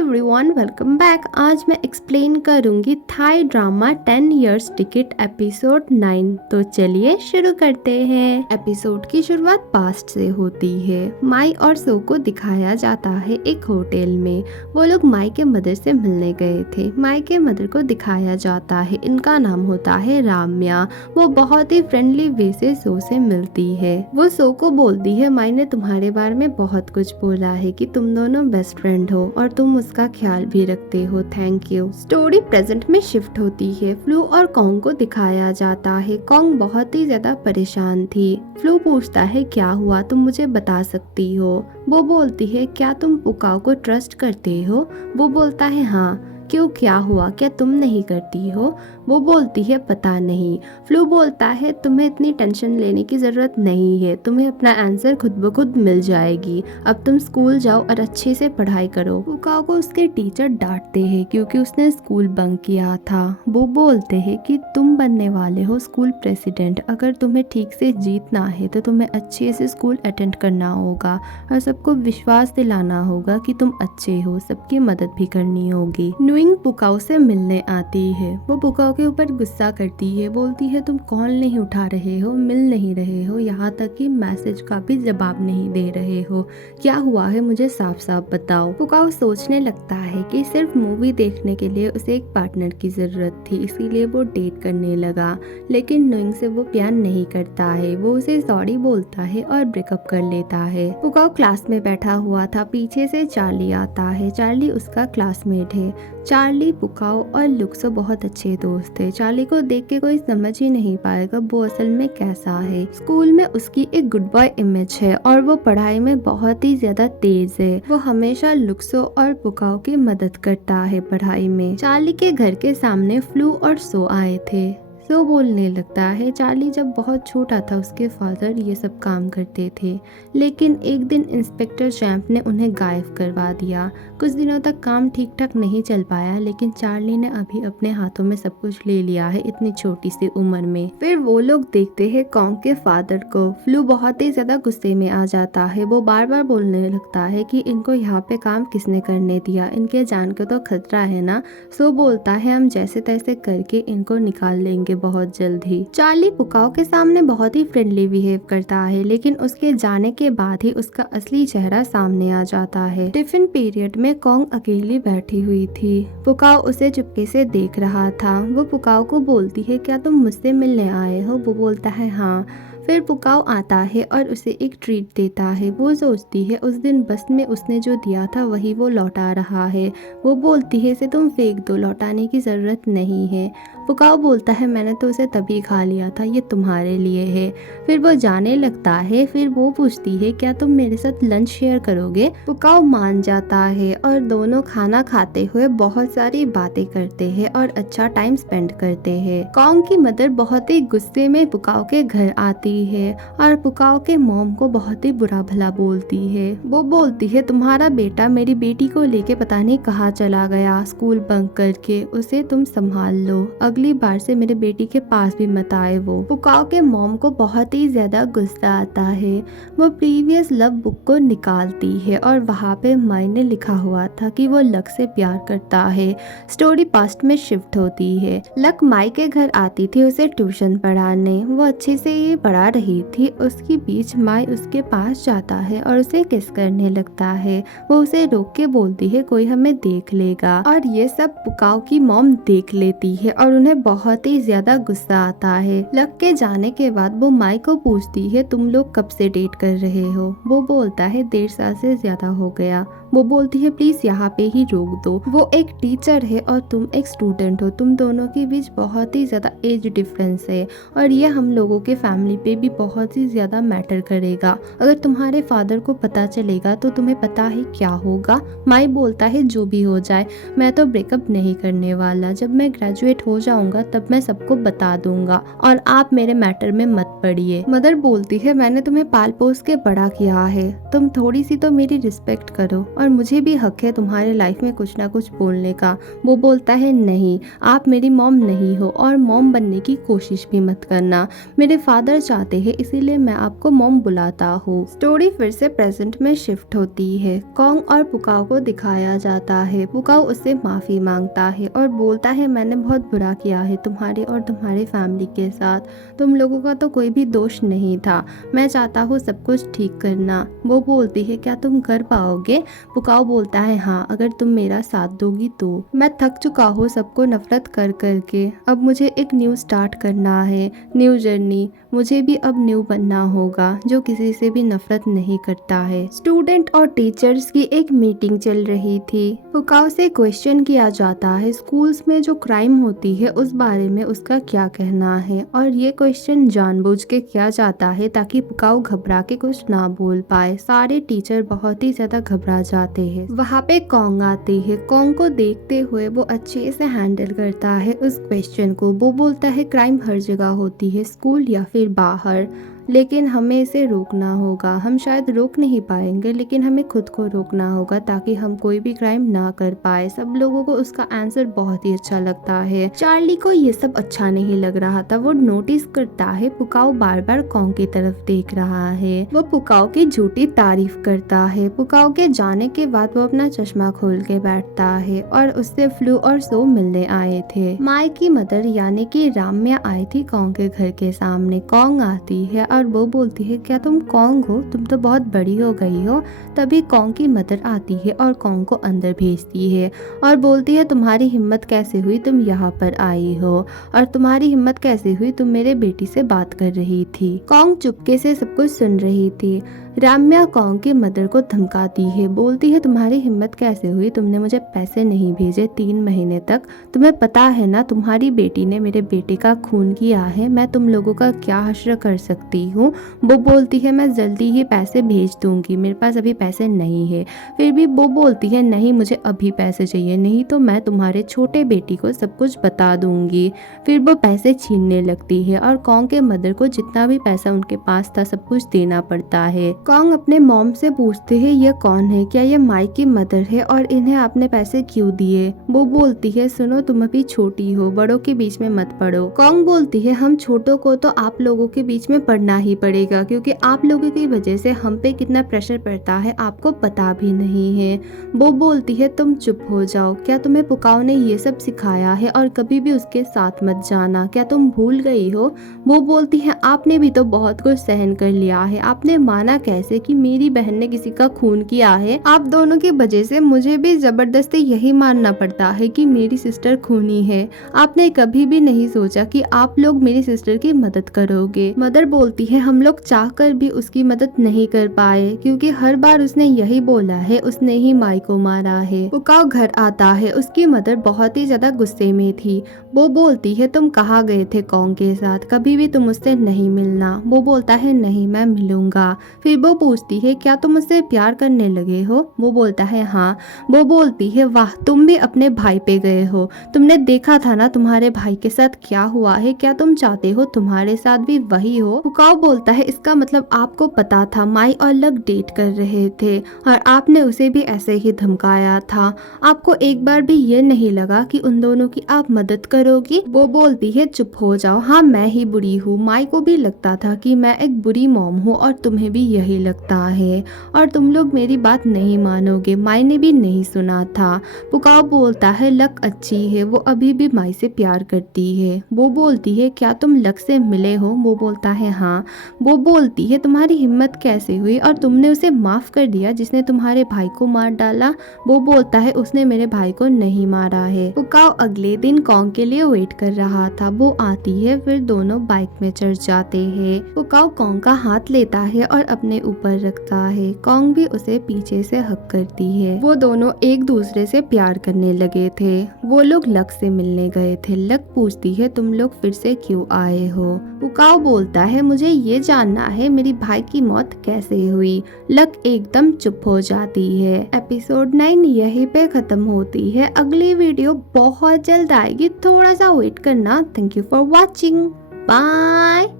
Everyone, welcome back. आज मैं explain करूंगी Thai drama 10 years ticket episode 9। तो चलिए शुरू करते हैं। एपिसोड की शुरुआत पास्ट से होती है। माई और सो को दिखाया जाता है एक होटल में। वो लोग माई के मदर से मिलने गए थे। माई के मदर को दिखाया जाता है, इनका नाम होता है राम्या। वो बहुत ही फ्रेंडली वे से सो से मिलती है। वो सो को बोलती है, माई ने तुम्हारे बारे में बहुत कुछ बोला है कि तुम दोनों बेस्ट फ्रेंड हो और तुम उसका ख्याल भी रखते हो, थैंक यू। स्टोरी प्रेजेंट में शिफ्ट होती है। फ्लू और कॉन्ग को दिखाया जाता है। कॉन्ग बहुत ही ज्यादा परेशान थी। फ्लू पूछता है क्या हुआ, तुम मुझे बता सकती हो। वो बोलती है क्या तुम पुकाओ को ट्रस्ट करते हो। वो बोलता है हाँ। क्यों, क्या हुआ, क्या तुम नहीं करती हो। वो बोलती है पता नहीं। फ्लू बोलता है तुम्हें इतनी टेंशन लेने की जरूरत नहीं है, तुम्हें अपना आंसर खुद ब खुद मिल जाएगी। अब तुम स्कूल जाओ और अच्छे से पढ़ाई करो। पुकाओ को उसके टीचर डांटते हैं क्योंकि उसने स्कूल बंक किया था। वो बोलते हैं कि तुम बनने वाले हो स्कूल प्रेसिडेंट, अगर तुम्हें ठीक से जीतना है तो तुम्हें अच्छे से स्कूल अटेंड करना होगा और सबको विश्वास दिलाना होगा कि तुम अच्छे हो, सबकी मदद भी करनी होगी। नुइंग पुकाओ से मिलने आती है। वो पुकाओ के ऊपर गुस्सा करती है, बोलती है तुम कॉल नहीं उठा रहे हो, मिल नहीं रहे हो, यहाँ तक कि मैसेज का भी जवाब नहीं दे रहे हो। क्या हुआ है, मुझे साफ साफ बताओ। पुकाओ सोचने लगता है कि सिर्फ मूवी देखने के लिए उसे एक पार्टनर की जरूरत थी, इसीलिए वो डेट करने लगा। लेकिन नुइंग से वो प्यार नहीं करता है। वो उसे सॉरी बोलता है और ब्रेकअप कर लेता है। पुकाओ क्लास में बैठा हुआ था। पीछे से चार्ली आता है। चार्ली उसका क्लासमेट है। चार्ली, पुकाओ और लुक्सो बहुत अच्छे दोस्त थे। चार्ली को देख के कोई समझ ही नहीं पाएगा वो असल में कैसा है। स्कूल में उसकी एक गुड बॉय इमेज है और वो पढ़ाई में बहुत ही ज्यादा तेज है। वो हमेशा लुक्सो और पुकाओ की मदद करता है पढ़ाई में। चार्ली के घर के सामने फ्लू और सो आए थे। सो बोलने लगता है चार्ली जब बहुत छोटा था उसके फादर ये सब काम करते थे, लेकिन एक दिन इंस्पेक्टर चैंप ने उन्हें गायब करवा दिया। कुछ दिनों तक काम ठीक ठाक नहीं चल पाया, लेकिन चार्ली ने अभी अपने हाथों में सब कुछ ले लिया है इतनी छोटी सी उम्र में। फिर वो लोग देखते हैं कॉन्ग के फादर को। फ्लू बहुत ही ज्यादा गुस्से में आ जाता है। वो बार बार बोलने लगता है कि इनको यहाँ पे काम किसने करने दिया, इनके जान को तो खतरा है ना। सो बोलता है हम जैसे तैसे करके इनको निकाल लेंगे बहुत जल्द ही। चार्ली पुकाओ के सामने बहुत ही फ्रेंडली बिहेव करता है, लेकिन उसके जाने के बाद ही उसका असली चेहरा सामने आ जाता है। टिफिन पीरियड में कॉन्ग अकेली बैठी हुई थी। पुकाओ उसे चुपके से देख रहा था। वो पुकाओ को बोलती है क्या तुम मुझसे मिलने आए हो। वो बोलता है हाँ। फिर पुकाओ आता है और उसे एक ट्रीट देता है। वो सोचती है उस दिन बस में उसने जो दिया था वही वो लौटा रहा है। वो बोलती है इसे तुम फेंक दो, लौटाने की ज़रूरत नहीं है। पुकाओ बोलता है मैंने तो उसे तभी खा लिया था, ये तुम्हारे लिए है। फिर वो जाने लगता है। फिर वो पूछती है क्या तुम मेरे साथ लंच शेयर करोगे। पुकाओ मान जाता है और दोनों खाना खाते हुए बहुत सारी बातें करते हैं और अच्छा टाइम स्पेंड करते हैं। कॉन्ग की मदर बहुत ही गुस्से में पुकाओ के घर आती है और पुकाओ के मॉम को बहुत ही बुरा भला बोलती है। वो बोलती है तुम्हारा बेटा मेरी बेटी को लेके पता नहीं कहाँ चला गया स्कूल बंक करके, उसे तुम संभाल लो, अगली बार से मेरे बेटी के पास भी मत आए। वो पुकाओ के मॉम को बहुत ही ज्यादा गुस्सा आता है। वो प्रीवियस लव बुक को निकालती है और वहाँ पे माई ने लिखा हुआ था कि वो लक से प्यार करता है। स्टोरी पास्ट में शिफ्ट होती है। लक माई के घर आती थी उसे ट्यूशन पढ़ाने। वो अच्छे से ये पढ़ा रही थी। उसके बीच माई उसके पास जाता है और उसे किस करने लगता है। वो उसे रोक के बोलती है कोई हमें देख लेगा, और ये सब पुकाओ की मॉम देख लेती है और उन्हें बहुत ही ज्यादा गुस्सा आता है। लक के जाने के बाद वो माई को पूछती है तुम लोग कब से डेट कर रहे हो। वो बोलता है 1.5 साल से ज्यादा हो गया। वो बोलती है प्लीज यहाँ पे ही रोक दो, वो एक टीचर है और तुम एक स्टूडेंट हो, तुम दोनों के बीच बहुत ही ज्यादा एज डिफरेंस है और ये हम लोगों के फैमिली पे भी बहुत ही ज्यादा मैटर करेगा। अगर तुम्हारे फादर को पता चलेगा तो तुम्हें पता है क्या होगा। माई बोलता है जो भी हो जाए मैं तो ब्रेकअप नहीं करने वाला, जब मैं ग्रेजुएट हो जाऊंगा तब मैं सबको बता दूंगा और आप मेरे मैटर में मत पड़िए। मदर बोलती है मैंने तुम्हें पाल पोस के बड़ा किया है, तुम थोड़ी सी तो मेरी रिस्पेक्ट करो और मुझे भी हक है तुम्हारे लाइफ में कुछ ना कुछ बोलने का। वो बोलता है नहीं, आप मेरी मॉम नहीं हो और मॉम बनने की कोशिश भी मत करना। मेरे फादर चाहते हैं इसीलिए मैं आपको मॉम बुलाता हूँ। स्टोरी फिर से प्रेजेंट में शिफ्ट होती है। कॉन्ग और पुकाओ को दिखाया जाता है। पुकाओ उससे माफी मांगता है और बोलता है मैंने बहुत बुरा किया है तुम्हारे और तुम्हारी फैमिली के साथ, तुम लोगों का तो कोई भी दोष नहीं था, मैं चाहता हूँ सब कुछ ठीक करना। वो बोलती है क्या तुम कर पाओगे? पुकाओ बोलता है हाँ, अगर तुम मेरा साथ दोगी तो। मैं थक चुका हूँ सबको नफरत कर करके, अब मुझे एक न्यू स्टार्ट करना है, न्यू जर्नी। मुझे भी अब न्यू बनना होगा जो किसी से भी नफरत नहीं करता है। स्टूडेंट और टीचर्स की एक मीटिंग चल रही थी। पुकाओ से क्वेश्चन किया जाता है स्कूल्स में जो क्राइम होती है उस बारे में उसका क्या कहना है, और ये क्वेश्चन जानबूझ के किया जाता है ताकि पुकाओ घबरा के कुछ ना बोल पाए। सारे टीचर बहुत ही ज्यादा घबरा जाते हैं। वहाँ पे कॉन्ग आती है। कॉन्ग को देखते हुए वो अच्छे से हैंडल करता है उस क्वेश्चन को। वो बोलता है क्राइम हर जगह होती है, स्कूल या फिर बाहर, लेकिन हमें इसे रोकना होगा। हम शायद रोक नहीं पाएंगे लेकिन हमें खुद को रोकना होगा ताकि हम कोई भी क्राइम ना कर पाए। सब लोगों को उसका आंसर बहुत ही अच्छा लगता है। चार्ली को ये सब अच्छा नहीं लग रहा था। वो नोटिस करता है पुकाओ बार बार कॉन्ग की तरफ देख रहा है। वो पुकाओ की झूठी तारीफ करता है। पुकाओ के जाने के बाद वो अपना चश्मा खोल के बैठता है और उससे फ्लू और सो मिलने आए थे। माई की मदर यानी कि राम्या आई थी कॉन्ग के घर के सामने। कॉन्ग आती है और वो बोलती है क्या तुम कॉन्ग हो? तुम तो बहुत बड़ी हो गई हो। तभी कॉन्ग की मदर आती है और कॉन्ग को अंदर भेजती है और बोलती है तुम्हारी हिम्मत कैसे हुई तुम यहाँ पर आई हो, और तुम्हारी हिम्मत कैसे हुई तुम मेरे बेटी से बात कर रही थी। कॉन्ग चुपके से सब कुछ सुन रही थी। राम्या कॉन्ग की मदर को धमकाती है, बोलती है तुम्हारी हिम्मत कैसे हुई, तुमने मुझे पैसे नहीं भेजे 3 महीने तक, तुम्हें पता है ना तुम्हारी बेटी ने मेरे बेटे का खून किया है, मैं तुम लोगों का क्या हश्र कर सकती हूँ। वो बोलती है मैं जल्दी ही पैसे भेज दूंगी, मेरे पास अभी पैसे नहीं है। फिर भी वो बोलती है नहीं मुझे अभी पैसे चाहिए, नहीं तो मैं तुम्हारे छोटे बेटी को सब कुछ बता दूंगी। फिर वो पैसे छीनने लगती है और कॉन्ग के मदर को जितना भी पैसा उनके पास था सब कुछ देना पड़ता है। कॉन्ग अपने मॉम से पूछते हैं ये कौन है, क्या ये माइक की मदर है और इन्हें आपने पैसे क्यों दिए? वो बोलती है सुनो तुम अभी छोटी हो, बड़ों के बीच में मत पड़ो। कॉन्ग बोलती है हम छोटों को तो आप लोगों के बीच में पड़ना ही पड़ेगा क्योंकि आप लोगों की वजह से हम पे कितना प्रेशर पड़ता है आपको पता भी नहीं है। वो बोलती है तुम चुप हो जाओ, क्या तुम्हें पुकाओ ने ये सब सिखाया है और कभी भी उसके साथ मत जाना, क्या तुम भूल गई हो? वो बोलती है आपने भी तो बहुत कुछ सहन कर लिया है, आपने माना कैसे कि मेरी बहन ने किसी का खून किया है? आप दोनों की वजह से मुझे भी जबरदस्ती यही मानना पड़ता है कि मेरी सिस्टर खूनी है। आपने कभी भी नहीं सोचा कि आप लोग मेरी सिस्टर की मदद करोगे। मदर बोलती है हम लोग चाहकर भी उसकी मदद नहीं कर पाए क्योंकि हर बार उसने यही बोला है उसने ही माई को मारा है। पुकाओ घर आता है, उसकी मदर बहुत ही ज्यादा गुस्से में थी। वो बोलती है तुम कहाँ गए थे कॉन्ग के साथ, कभी भी तुम उससे नहीं मिलना। वो बोलता है नहीं मैं मिलूंगा। फिर वो पूछती है क्या तुम उससे प्यार करने लगे हो? वो बोलता है हाँ। वो बोलती है वाह तुम भी अपने भाई पे गए हो, तुमने देखा था ना तुम्हारे भाई के साथ क्या हुआ है, क्या तुम चाहते हो तुम्हारे साथ भी वही हो? पुकाओ बोलता है इसका मतलब आपको पता था माई और लग डेट कर रहे थे और आपने उसे भी ऐसे ही धमकाया था, आपको एक बार भी ये नहीं लगा कि उन दोनों की आप मदद करोगी? वो बोलती है चुप हो जाओ, हाँ मैं ही बुरी हूँ, माई को भी लगता था कि मैं एक बुरी मॉम हूँ और तुम्हें भी यही लगता है और तुम लोग मेरी बात नहीं मानोगे, माई ने भी नहीं सुना था। पुकाओ बोलता है लक अच्छी है, वो अभी भी माई से प्यार करती है। वो बोलती है क्या तुम लक से मिले हो? वो बोलता है हाँ। वो बोलती है तुम्हारी हिम्मत कैसे हुई और तुमने उसे माफ कर दिया जिसने तुम्हारे भाई को मार डाला? वो बोलता है उसने मेरे भाई को नहीं मारा है। पुकाओ अगले दिन कॉन्ग के लिए वेट कर रहा था। वो आती है, फिर दोनों बाइक में चढ़ जाते हैं। पुकाओ कॉन्ग का हाथ लेता है और अपने ऊपर रखता है। कॉन्ग भी उसे पीछे से हक करती है। वो दोनों एक दूसरे से प्यार करने लगे थे। वो लोग लक से मिलने गए थे। लक पूछती है तुम लोग फिर से क्यों आए हो। पुकाओ बोलता है मुझे ये जानना है मेरी भाई की मौत कैसे हुई। लक एकदम चुप हो जाती है। एपिसोड 9 यहीं पे खत्म होती है। अगली वीडियो बहुत जल्द आएगी, थोड़ा सा वेट करना। Thank you for watching, bye.